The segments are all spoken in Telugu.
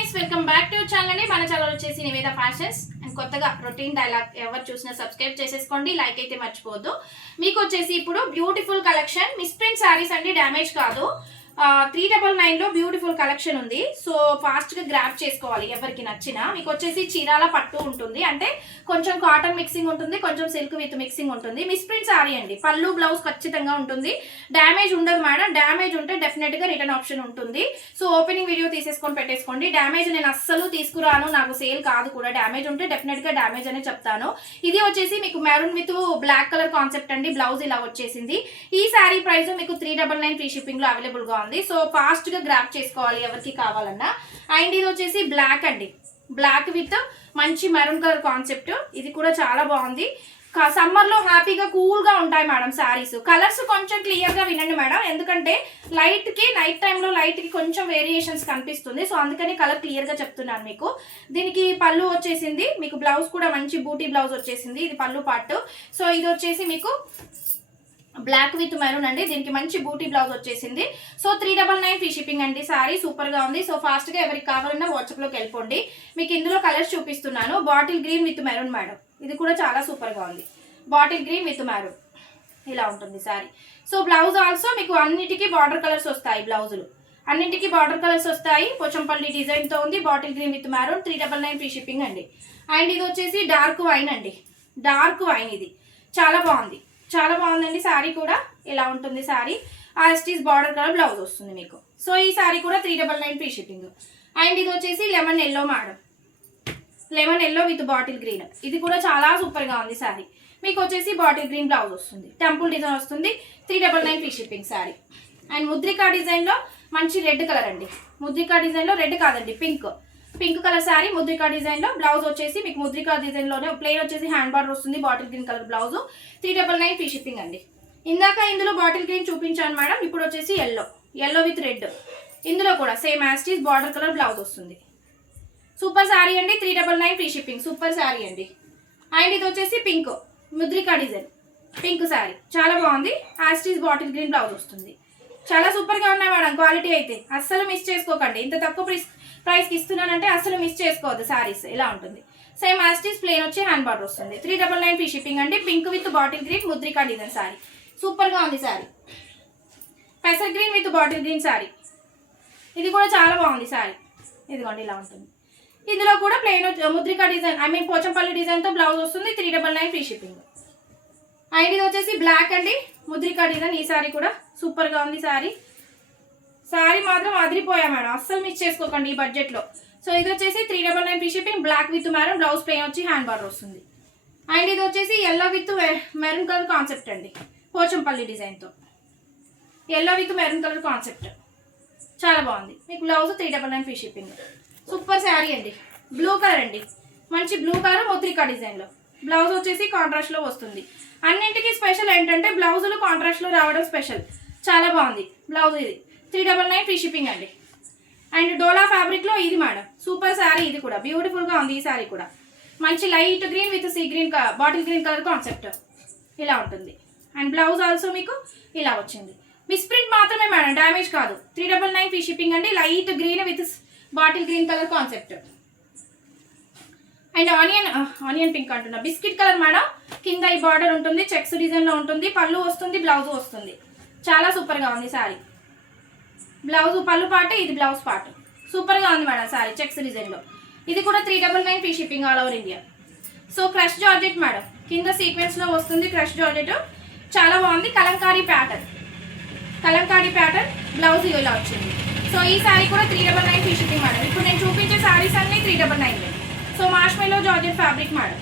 Guys, welcome back to channel అండి. మన ఛానల్ వచ్చేసి నివేద ఫ్యాషన్స్ అండ్ కొత్తగా రొటీన్ డైలాగ్ ఎవరు చూసినా సబ్స్క్రైబ్ చేసేసుకోండి, లైక్ అయితే మర్చిపోవద్దు. మీకు వచ్చేసి ఇప్పుడు బ్యూటిఫుల్ కలెక్షన్ మిస్ప్రింట్ శారీస్ అండి, డ్యామేజ్ కాదు. 399 లో బ్యూటిఫుల్ కలెక్షన్ ఉంది. సో ఫాస్ట్ గా గ్రాప్ చేసుకోవాలి ఎవరికి నచ్చినా. మీకు వచ్చేసి చీరాల పట్టు ఉంటుంది, అంటే కొంచెం కాటన్ మిక్సింగ్ ఉంటుంది, కొంచెం సిల్క్ విత్ మిక్సింగ్ ఉంటుంది. మిస్ప్రింట్ శారీ అండి, పళ్ళు బ్లౌజ్ ఖచ్చితంగా ఉంటుంది. డ్యామేజ్ ఉండదు మేడం, డ్యామేజ్ ఉంటే డెఫినెట్ గా రిటర్న్ ఆప్షన్ ఉంటుంది. సో ఓపెనింగ్ వీడియో తీసేసుకొని పెట్టేసుకోండి. డ్యామేజ్ నేను అస్సలు తీసుకురాను, నాకు సేల్ కాదు కూడా. డ్యామేజ్ ఉంటే డెఫినెట్ గా డ్యామేజ్ అనే చెప్తాను. ఇది వచ్చేసి మీకు maroon with black colour concept అండి. బ్లౌజ్ ఇలా వచ్చేసింది. ఈ శారీ ప్రైస్ మీకు 399 ఫ్రీ షిప్పింగ్ లో అవైలబుల్ గా ఉంది. సో ఫాస్ట్ గా గ్రాప్ చేసుకోవాలి ఎవరికి కావాలన్నా. అండ్ ఇది వచ్చేసి బ్లాక్ అండి, బ్లాక్ విత్ మంచి మెరూన్ కలర్ కాన్సెప్ట్. ఇది కూడా చాలా బాగుంది. సమ్మర్ లో హ్యాపీగా కూల్ గా ఉంటాయి మేడం శారీస్. కలర్స్ కొంచెం క్లియర్ గా వినండి మేడం, ఎందుకంటే లైట్ కి నైట్ టైంలో లైట్ కి కొంచెం వేరియేషన్స్ కనిపిస్తుంది. సో అందుకని కలర్ క్లియర్ గా చెప్తున్నాను మీకు. దీనికి పళ్ళు వచ్చేసింది, మీకు బ్లౌజ్ కూడా మంచి బూటీ బ్లౌజ్ వచ్చేసింది. ఇది పళ్ళు పార్ట్. సో ఇది వచ్చేసి మీకు బ్లాక్ విత్ మెరూన్ అండి, దీనికి మంచి బూటీ బ్లౌజ్ వచ్చేసింది. సో 399 ఫ్రీ షిప్పింగ్ అండి. సారీ సూపర్ గా ఉంది. సో ఫాస్ట్ గా ఎవరికి కావాలన్నా వాట్సాప్ లోకి వెళ్ళిపోండి. మీకు ఇందులో కలర్స్ చూపిస్తున్నాను. Bottle green with maroon madam, ఇది కూడా చాలా సూపర్ గా ఉంది. బాటిల్ గ్రీన్ విత్ మెరూన్ ఇలా ఉంటుంది సారీ. సో బ్లౌజ్ ఆల్సో మీకు అన్నిటికీ బార్డర్ కలర్స్ వస్తాయి. బ్లౌజులు అన్నింటికి బార్డర్ కలర్స్ వస్తాయి. పోచంపల్లి డిజైన్ తో ఉంది. Bottle green with maroon 399 free shipping అండి. అండ్ ఇది వచ్చేసి డార్క్ వైన్ అండి, డార్క్ వైన్. ఇది చాలా బాగుంది, చాలా బాగుందండి. శారీ కూడా ఇలా ఉంటుంది. శారీ ఆస్టీస్ బార్డర్ కలర్ బ్లౌజ్ వస్తుంది మీకు. సో ఈ శారీ కూడా 399 ఫ్రీ షిప్పింగ్. అండ్ ఇది వచ్చేసి lemon yellow madam, lemon yellow with bottle green. ఇది కూడా చాలా సూపర్ గా ఉంది శారీ. మీకు వచ్చేసి బాటిల్ గ్రీన్ బ్లౌజ్ వస్తుంది, టెంపుల్ డిజైన్ వస్తుంది. 399 free shipping sari. And Mudrika design లో మంచి రెడ్ కలర్ అండి. ముద్రికా డిజైన్ లో రెడ్ కాదండి, pink, pink colour sari. Mudrika design లో బ్లౌజ్ వచ్చేసి మీకు ముద్రికా డిజైన్ లోనే ప్లెయిన్ వచ్చేసి హ్యాండ్ బార్డర్ వస్తుంది. Bottle green colour blouse 399 free shipping అండి. ఇందాక ఇందులో బాటిల్ గ్రీన్ చూపించాను మేడం, ఇప్పుడు వచ్చేసి ఎల్లో, ఎల్లో విత్ రెడ్. ఇందులో కూడా సేమ్ యాస్టీస్ బార్డర్ కలర్ బ్లౌజ్ వస్తుంది. సూపర్ శారీ అండి, 399 ఫ్రీ షిప్పింగ్. సూపర్ శారీ అండి. అండ్ ఇది వచ్చేసి పింక్, ముద్రికా డిజైన్ పింక్ శారీ చాలా బాగుంది. యాస్టీస్ బాటిల్ గ్రీన్ బ్లౌజ్ వస్తుంది. చాలా సూపర్ గా ఉన్నాయి మేడం. క్వాలిటీ అయితే అస్సలు మిస్ చేసుకోకండి. ఇంత తక్కువ ప్రైస్ కి ఇస్తున్నానంటే అసలు మిస్ చేసుకోవద్దు. శారీస్ ఇలా ఉంటుంది. సేమ్ యాస్టీస్ ప్లేన్ వచ్చి హ్యాండ్ బార్డర్ వస్తుంది. 399 ఫ్రీ షిప్పింగ్ అండి. Pink with bottle green Mudrika design sari super గా ఉంది. శారీ పెసర్ green with bottle green sari, ఇది కూడా చాలా బాగుంది శారీ. ఇదిగోండి ఇలా ఉంటుంది. ఇందులో కూడా ప్లేన్ ముద్రికా డిజైన్ పోచంపల్లి డిజైన్ తో బ్లౌజ్ వస్తుంది. 399 ఫ్రీ షిప్పింగ్. అండ్ ఇది వచ్చేసి బ్లాక్ అండి, ముద్రికా డిజైన్. ఈ శారీ కూడా సూపర్ గా ఉంది. శారీ మాత్రం అదిరిపోయా మేడం, అస్సలు మిస్ చేసుకోకండి ఈ బడ్జెట్ లో. సో ఇది వచ్చేసి 399 free shipping. Black with maroon blouse plain వచ్చి హ్యాండ్ బార్డర్ వస్తుంది. అండ్ ఇది వచ్చేసి yellow with maroon colour concept అండి, పోచంపల్లి డిజైన్ తో yellow with maroon colour concept చాలా బాగుంది. మీకు blouse 399 free shipping. Super sari అండి. బ్లూ కలర్ అండి, మంచి బ్లూ కలర్ ముద్రికా డిజైన్ లో బ్లౌజ్ వచ్చేసి కాంట్రాస్ట్ లో వస్తుంది. అన్నింటికి స్పెషల్ ఏంటంటే బ్లౌజులు కాంట్రాస్ట్ లో రావడం స్పెషల్. చాలా బాగుంది బ్లౌజ్. ఇది 399 ఫ్రీ షిప్పింగ్ అండి. అండ్ డోలా ఫ్యాబ్రిక్ లో ఇది మేడం సూపర్ శారీ. ఇది కూడా బ్యూటిఫుల్ గా ఉంది. ఈ శారీ కూడా మంచి light green with sea green bottle green colour concept ఇలా ఉంటుంది. అండ్ బ్లౌజ్ ఆల్సో మీకు ఇలా వచ్చింది. మిస్ప్రింట్ మాత్రమే మేడం, డ్యామేజ్ కాదు. 399 ఫ్రీ షిప్పింగ్ అండి. Light green with bottle green colour concept. And onion pink అంటున్నా, బిస్కెట్ కలర్ మేడం. కింద ఈ బార్డర్ ఉంటుంది, చెక్స్ డిజైన్ లో ఉంటుంది. పళ్ళు వస్తుంది, బ్లౌజ్ వస్తుంది. చాలా సూపర్ గా ఉంది శారీ. బ్లౌజ్ పళ్ళు పార్ట్, ఇది బ్లౌజ్ పార్ట్. సూపర్ గా ఉంది మేడం శారీ, చెక్స్ డిజైన్ లో. ఇది కూడా 399 free shipping all over India. So crush georgette madam, కింద సీక్వెన్స్ లో వస్తుంది క్రష్ జార్జెట్. చాలా బాగుంది. Kalamkari pattern, Kalamkari pattern blouse ఇలా వచ్చింది. సో ఈ శారీ కూడా 399 ఫ్రీ షిప్పింగ్ మేడం. ఇప్పుడు నేను చూపించే శారీస్ అన్ని 399. So మార్ష్మెల్లో georgette fabric madam,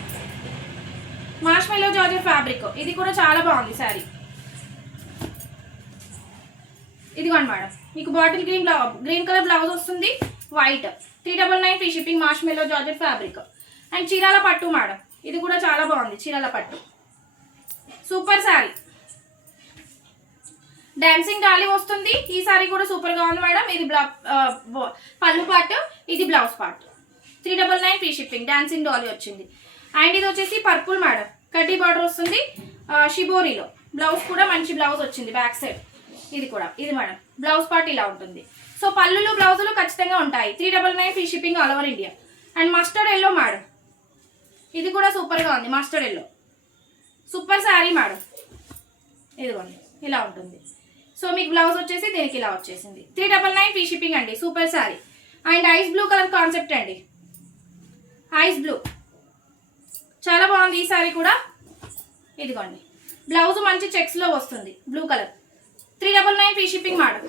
మార్ష్మెల్లో georgette fabric. ఇది కూడా చాలా బాగుంది శారీ. ఇదిగోండి మేడం, మీకు బాటిల్ గ్రీన్ కలర్ బ్లౌజ్ వస్తుంది, white. 399 free shipping. మార్ష్మెల్లో georgette fabric. And Chirala పట్టు మేడం, ఇది కూడా చాలా బాగుంది. చీరాల పట్టు సూపర్ శారీ. డాన్సింగ్ డాలీ వస్తుంది. ఈ శారీ కూడా సూపర్ గా ఉంది మేడం. ఇది పళ్ళు పార్ట్, ఇది blouse part. 399 free shipping. Dancing Dolly వచ్చింది. అండ్ ఇది వచ్చేసి పర్పుల్ మేడం, కడ్డీ బార్డర్ వస్తుంది షిబోరీలో. బ్లౌజ్ కూడా మంచి బ్లౌజ్ వచ్చింది బ్యాక్ సైడ్. ఇది కూడా ఇది మేడం బ్లౌజ్ పార్ట్ ఇలా ఉంటుంది. సో పళ్ళులు బ్లౌజులు ఖచ్చితంగా ఉంటాయి. 399 free shipping all over India. And mustard yellow madam, ఇది కూడా సూపర్గా ఉంది. Mustard yellow super sari madam, ఇదిగోండి ఇలా ఉంటుంది. సో మీకు బ్లౌజ్ వచ్చేసి దీనికి ఇలా వచ్చేసింది. 399 ఫ్రీ షిప్పింగ్ అండి, super sari. And ice blue colour concept అండి, ఐస్ బ్లూ చాలా బాగుంది ఈ శారీ కూడా. ఇదిగోండి బ్లౌజ్ మంచి చెక్స్లో వస్తుంది, blue colour. 399 free shipping madam,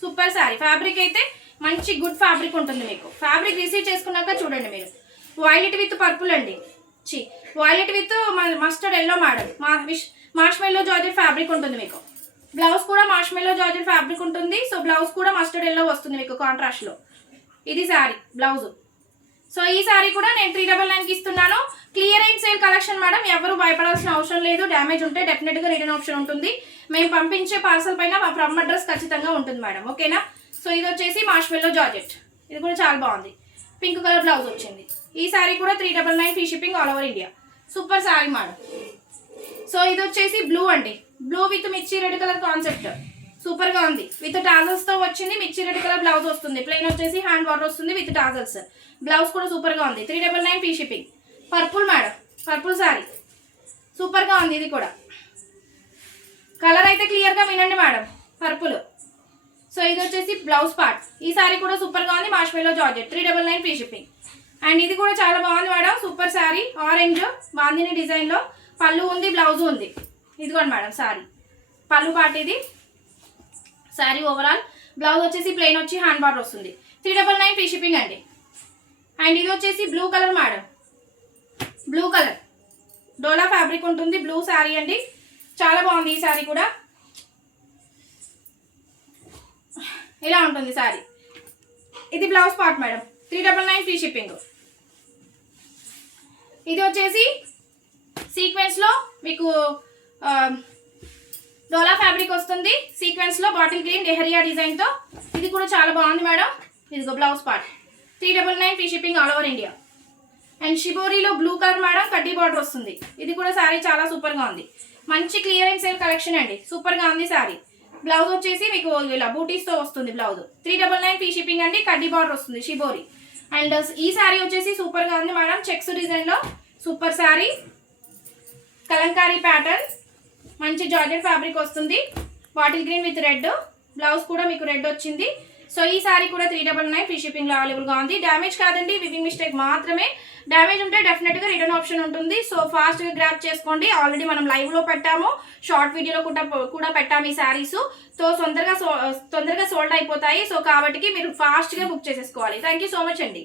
super sari. Fabric అయితే మంచి గుడ్ ఫ్యాబ్రిక్ ఉంటుంది మీకు. ఫ్యాబ్రిక్ రిసీవ్ చేసుకున్నాక చూడండి మీరు. వైలెట్ విత్ పర్పుల్ అండి, violet with mustard yellow madam. మార్ష్మెల్లో georgette fabric ఉంటుంది మీకు. బ్లౌజ్ కూడా మార్ష్మెల్లో జార్జెట్ ఫ్యాబ్రిక్ ఉంటుంది. సో బ్లౌజ్ కూడా మస్టర్డ్ ఎల్లో వస్తుంది మీకు కాంట్రాస్ట్లో. ఇది శారీ బ్లౌజ్. సో ఈ శారీ కూడా నేను 399కి ఇస్తున్నాను. క్లియరెన్స్ సేల్ కలెక్షన్ మేడం, ఎవరు భయపడాల్సిన అవసరం లేదు. డ్యామేజ్ ఉంటే డెఫినెట్గా రిటర్న్ ఆప్షన్ ఉంటుంది. మేము పంపించే పార్సల్ పైన మా ఫ్రమ్ అడ్రస్ ఖచ్చితంగా ఉంటుంది మేడం, ఓకేనా. సో ఇది వచ్చేసి మార్ష్మెల్లో జార్జెట్, ఇది కూడా చాలా బాగుంది. పింక్ కలర్ బ్లౌజ్ వచ్చింది. ఈ శారీ కూడా 399 free shipping all over India, super sari madam. So ఇది వచ్చేసి బ్లూ అండి, బ్లూ విత్ మిర్చి రెడ్ కలర్ కాన్సెప్ట్, సూపర్గా ఉంది. విత్ టాజల్స్తో వచ్చింది. మిర్చి రెడ్ కలర్ బ్లౌజ్ వస్తుంది. ప్లెయిన్ వచ్చేసి హ్యాండ్ బార్డర్ వస్తుంది విత్ టాజల్స్. బ్లౌజ్ కూడా సూపర్గా ఉంది. 399 free shipping. Purple madam, purple sari సూపర్గా ఉంది. ఇది కూడా కలర్ అయితే క్లియర్గా వినండి మేడం, పర్పుల్. సో ఇది వచ్చేసి బ్లౌజ్ పార్ట్. ఈ శారీ కూడా సూపర్గా ఉంది. మార్ష్మెల్లో జార్జెట్, 399 ఫ్రీ షిప్పింగ్. అండ్ ఇది కూడా చాలా బాగుంది madam, super sari. Orange bandhani డిజైన్లో పళ్ళు ఉంది, బ్లౌజ్ ఉంది. ఇదిగోండి మేడం శారీ, పళ్ళు పార్ట్ ఇది. శారీ ఓవరాల్ బ్లౌజ్ వచ్చేసి ప్లెయిన్ వచ్చి హ్యాండ్ బార్డర్ వస్తుంది. 399 ఫ్రీ షిప్పింగ్ అండి. అండ్ ఇది వచ్చేసి blue colour madam, blue colour dola fabric ఉంటుంది. బ్లూ శారీ అండి, చాలా బాగుంది ఈ శారీ కూడా. ఇలా ఉంటుంది శారీ. ఇది blouse part madam, 399 free shipping. ఇది వచ్చేసి సీక్వెన్స్లో మీకు డోలా ఫ్యాబ్రిక్ వస్తుంది. సీక్వెన్స్లో బాటిల్ గ్రీన్ డెహరియా డిజైన్తో. ఇది కూడా చాలా బాగుంది మేడం. ఇదిగో blouse part, 399 free shipping all over India. And షిబోరీలో బ్లూ కలర్ మేడం, కడ్డీ బార్డర్ వస్తుంది. ఇది కూడా శారీ చాలా సూపర్గా ఉంది. మంచి క్లియరెన్స్ సేల్ కలెక్షన్ అండి, సూపర్గా ఉంది శారీ. బ్లౌజ్ వచ్చేసి మీకు ఇలా బూటీస్తో వస్తుంది బ్లౌజ్. 399 ఫ్రీ షిప్పింగ్ అండి. కడ్డీ బార్డర్ వస్తుంది షిబోరీ. అండ్ ఈ శారీ వచ్చేసి సూపర్గా ఉంది మేడం, చెక్స్ డిజైన్లో సూపర్ శారీ. కలంకారీ ప్యాటర్న్, మంచి జార్జెట్ ఫ్యాబ్రిక్ వస్తుంది. Bottle green with red, blouse కూడా మీకు రెడ్ వచ్చింది. సో ఈ శారీ కూడా 399 ఫ్రీ షిప్పింగ్లో అవైలబుల్గా ఉంది. డ్యామేజ్ కాదండి, వివింగ్ మిస్టేక్ మాత్రమే. డ్యామేజ్ ఉంటే డెఫినెట్గా రిటర్న్ ఆప్షన్ ఉంటుంది. సో ఫాస్ట్గా గ్రాప్ చేసుకోండి. ఆల్రెడీ మనం లైవ్లో పెట్టాము, షార్ట్ వీడియోలో కూడా పెట్టాము ఈ శారీస్. సో తొందరగా సోల్డ్ అయిపోతాయి. సో కాబట్టి మీరు ఫాస్ట్గా బుక్ చేసేసుకోవాలి. థ్యాంక్ యూ సో మచ్ అండి.